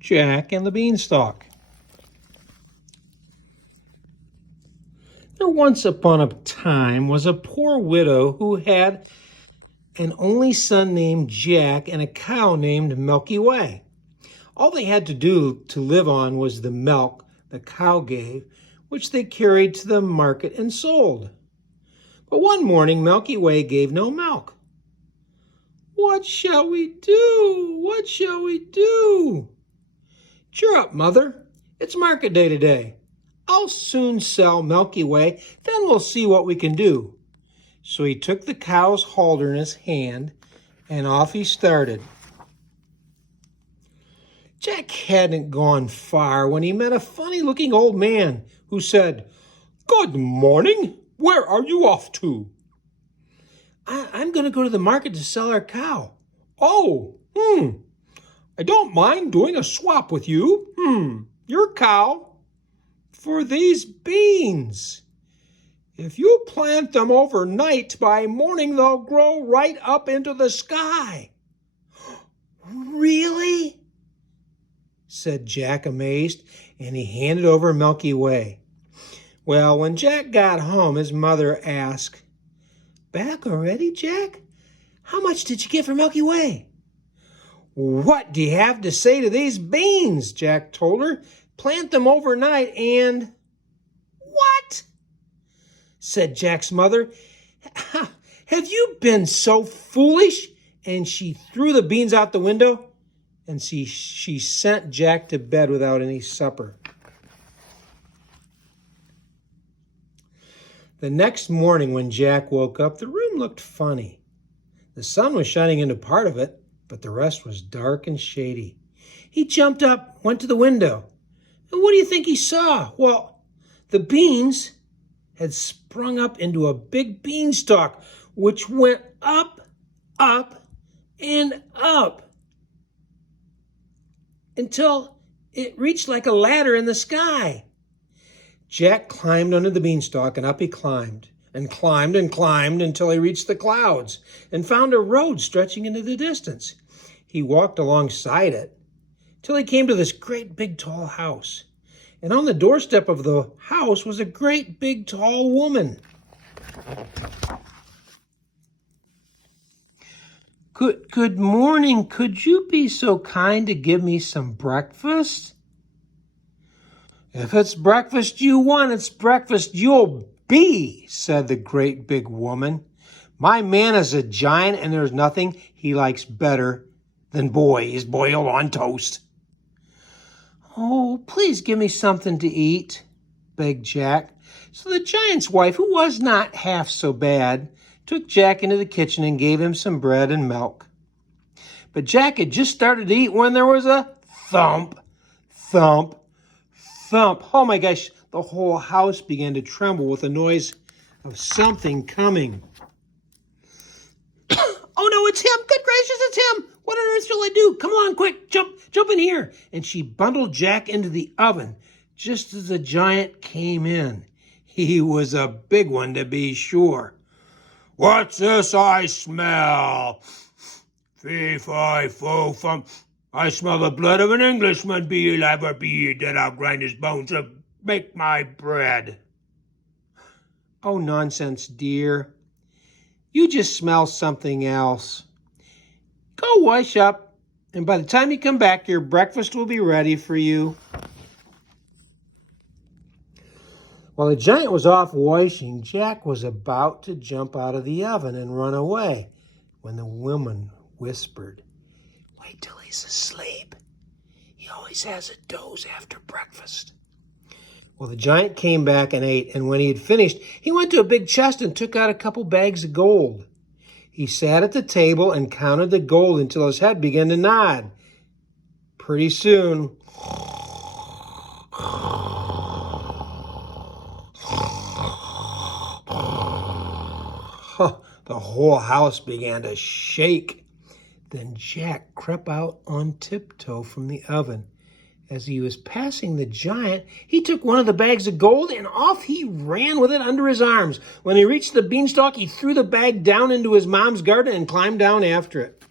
Jack and the Beanstalk. There once upon a time was a poor widow who had an only son named Jack and a cow named Milky Way. All they had to do to live on was the milk the cow gave, which they carried to the market and sold. But one morning, Milky Way gave no milk. "What shall we do? What shall we do?" "Cheer up, Mother. It's market day today. I'll soon sell Milky Way, then we'll see what we can do." So he took the cow's halter in his hand, and off he started. Jack hadn't gone far when he met a funny-looking old man who said, "Good morning. Where are you off to?" I'm going to go to the market to sell our cow." "Oh, I don't mind doing a swap with you. Your cow for these beans. If you plant them overnight, by morning they'll grow right up into the sky." "Really?" said Jack, amazed, and he handed over Milky Way. Well, when Jack got home, his mother asked, "Back already, Jack? How much did you get for Milky Way?" "What do you have to say to these beans?" Jack told her. "Plant them overnight and—" "What?" said Jack's mother. "Have you been so foolish?" And she threw the beans out the window, and she sent Jack to bed without any supper. The next morning when Jack woke up, the room looked funny. The sun was shining into part of it, but the rest was dark and shady. He jumped up, went to the window, and what do you think he saw? Well, the beans had sprung up into a big beanstalk, which went up, up, and up until it reached like a ladder in the sky. Jack climbed under the beanstalk, and up he climbed, and climbed and climbed until he reached the clouds and found a road stretching into the distance. He walked alongside it till he came to this great big tall house. And on the doorstep of the house was a great big tall woman. Good morning. Could you be so kind to give me some breakfast?" "If it's breakfast you want, it's breakfast you'll be," said the great big woman. "My man is a giant, and there's nothing he likes better than boys boiled on toast." "Oh, please give me something to eat," begged Jack. So the giant's wife, who was not half so bad, took Jack into the kitchen and gave him some bread and milk. But Jack had just started to eat when there was a thump, thump, thump. Oh my gosh, the whole house began to tremble with the noise of something coming. "Oh no, it's him! Good gracious, it's him! What on earth shall I do? Come on, quick, jump in here!" And she bundled Jack into the oven just as the giant came in. He was a big one, to be sure. "What's this I smell? Fee, fi, fo, fum. I smell the blood of an Englishman, be he ever be, that I'll grind his bones to make my bread." "Oh, nonsense, dear. You just smell something else. Go wash up, and by the time you come back, your breakfast will be ready for you." While the giant was off washing, Jack was about to jump out of the oven and run away when the woman whispered, "Wait till he's asleep. He always has a doze after breakfast." Well, the giant came back and ate, and when he had finished, he went to a big chest and took out a couple bags of gold. He sat at the table and counted the gold until his head began to nod. Pretty soon, the whole house began to shake. Then Jack crept out on tiptoe from the oven. As he was passing the giant, he took one of the bags of gold and off he ran with it under his arms. When he reached the beanstalk, he threw the bag down into his mom's garden and climbed down after it.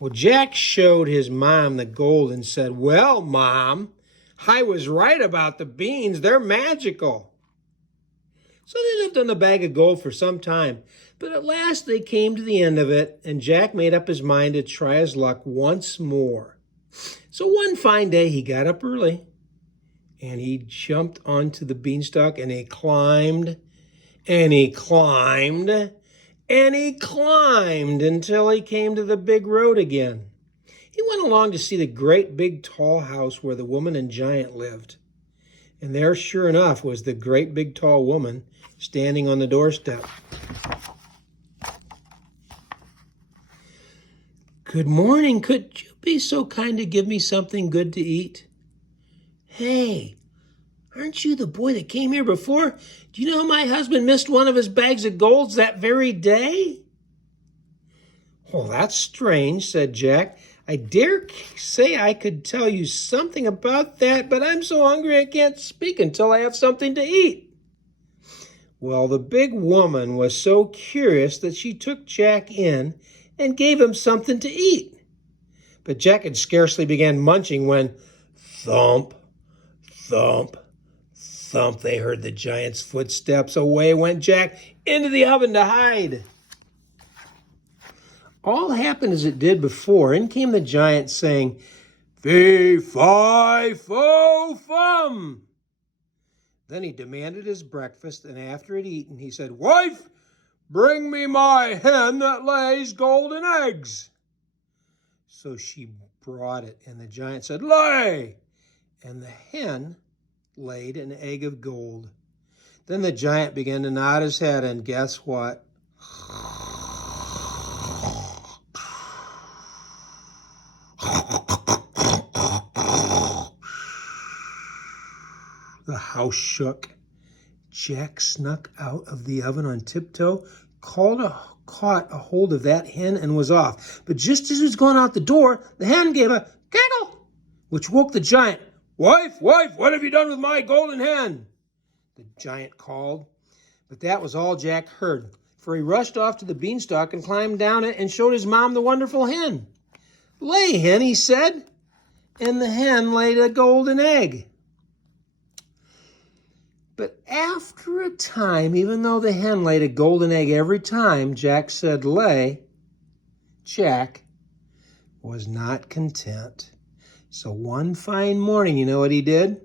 Well, Jack showed his mom the gold and said, "Well, Mom, I was right about the beans. They're magical." So they lived on the bag of gold for some time. But at last they came to the end of it, and Jack made up his mind to try his luck once more. So one fine day he got up early, and he jumped onto the beanstalk, and he climbed, and he climbed, and he climbed until he came to the big road again. He went along to see the great big tall house where the woman and giant lived. And there, sure enough, was the great big tall woman standing on the doorstep. "Good morning. Could you be so kind to give me something good to eat?" "Hey, aren't you the boy that came here before? Do you know my husband missed one of his bags of golds that very day?" "Oh, that's strange," said Jack. "I dare say I could tell you something about that, but I'm so hungry I can't speak until I have something to eat." Well, the big woman was so curious that she took Jack in and gave him something to eat. But Jack had scarcely began munching when thump, thump, thump, they heard the giant's footsteps. Away went Jack into the oven to hide. All happened as it did before. In came the giant saying, "Fee, fi, fo, fum." Then he demanded his breakfast, and after he'd eaten, he said, "Wife, bring me my hen that lays golden eggs." So she brought it, and the giant said, "Lay!" And the hen laid an egg of gold. Then the giant began to nod his head, and guess what? The house shook. Jack snuck out of the oven on tiptoe, caught a hold of that hen, and was off. But just as he was going out the door, the hen gave a gaggle, which woke the giant. "Wife, wife, what have you done with my golden hen?" the giant called. But that was all Jack heard, for he rushed off to the beanstalk and climbed down it and showed his mom the wonderful hen. "Lay, hen," he said, and the hen laid a golden egg. But after a time, even though the hen laid a golden egg every time Jack said lay, Jack was not content. So one fine morning, you know what he did?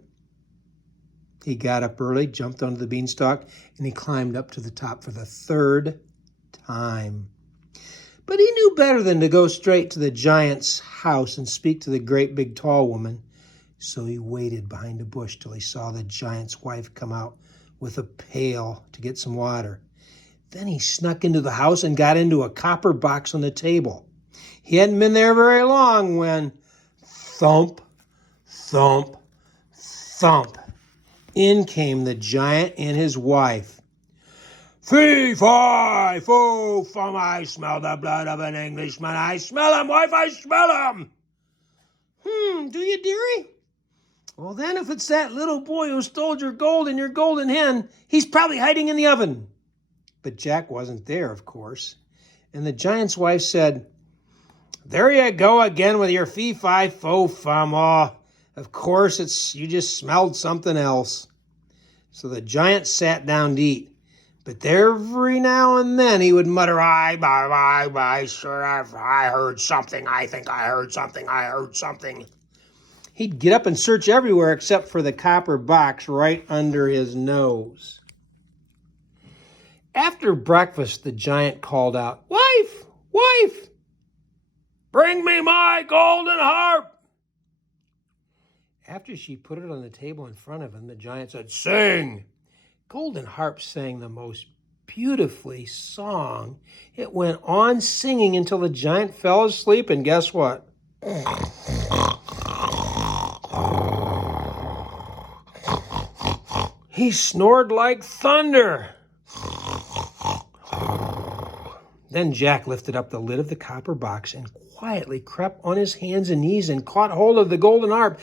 He got up early, jumped onto the beanstalk, and he climbed up to the top for the third time. But he knew better than to go straight to the giant's house and speak to the great big tall woman. So he waited behind a bush till he saw the giant's wife come out with a pail to get some water. Then he snuck into the house and got into a copper box on the table. He hadn't been there very long when thump, thump, thump, in came the giant and his wife. "Fee, fi, fo, fum, I smell the blood of an Englishman. I smell him, wife, I smell him." "Do you, dearie? Well, then, if it's that little boy who stole your gold and your golden hen, he's probably hiding in the oven." But Jack wasn't there, of course. And the giant's wife said, "There you go again with your fee, fi, fo, fum. Oh, of course, you just smelled something else." So the giant sat down to eat. But every now and then he would mutter, I, sure, I heard something. I think I heard something. I heard something. He'd get up and search everywhere except for the copper box right under his nose. After breakfast, the giant called out, "Wife, wife, bring me my golden harp." After she put it on the table in front of him, the giant said, "Sing." Golden Harp sang the most beautifully song. It went on singing until the giant fell asleep, and guess what? He snored like thunder. Then Jack lifted up the lid of the copper box and quietly crept on his hands and knees and caught hold of the golden harp.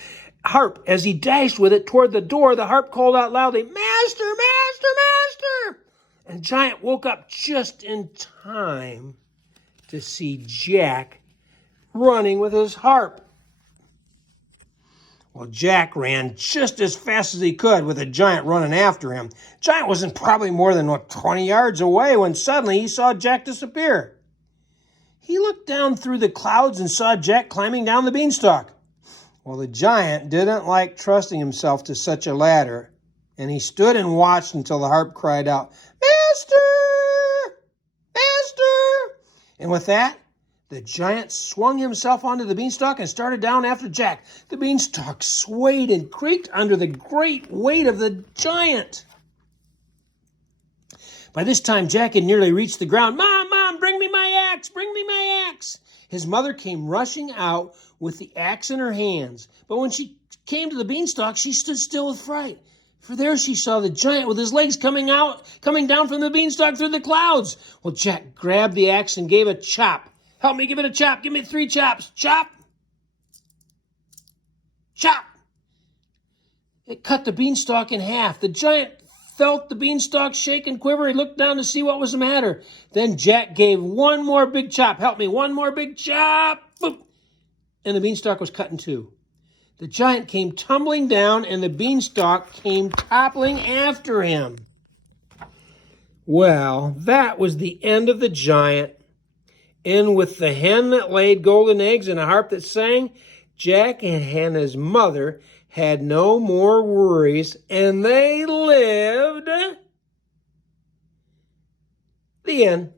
As he dashed with it toward the door, the harp called out loudly, "Master, master, master!" And Giant woke up just in time to see Jack running with his harp. Well, Jack ran just as fast as he could with the giant running after him. Giant wasn't probably more than 20 yards away when suddenly he saw Jack disappear. He looked down through the clouds and saw Jack climbing down the beanstalk. Well, the giant didn't like trusting himself to such a ladder, and he stood and watched until the harp cried out, "Master! Master!" And with that, the giant swung himself onto the beanstalk and started down after Jack. The beanstalk swayed and creaked under the great weight of the giant. By this time, Jack had nearly reached the ground. "Mom, Mom, bring me my axe! Bring me my axe!" His mother came rushing out with the axe in her hands. But when she came to the beanstalk, she stood still with fright. For there she saw the giant with his legs coming down from the beanstalk through the clouds. Well, Jack grabbed the axe and gave a chop. "Help me give it a chop. Give me 3 chops. Chop! Chop!" It cut the beanstalk in half. The giant felt the beanstalk shake and quiver. He looked down to see what was the matter. Then Jack gave one more big chop. "Help me, one more big chop." Boop. And the beanstalk was cut in 2. The giant came tumbling down, and the beanstalk came toppling after him. Well, that was the end of the giant. And with the hen that laid golden eggs and a harp that sang, Jack and his mother had no more worries, and they lived. The end.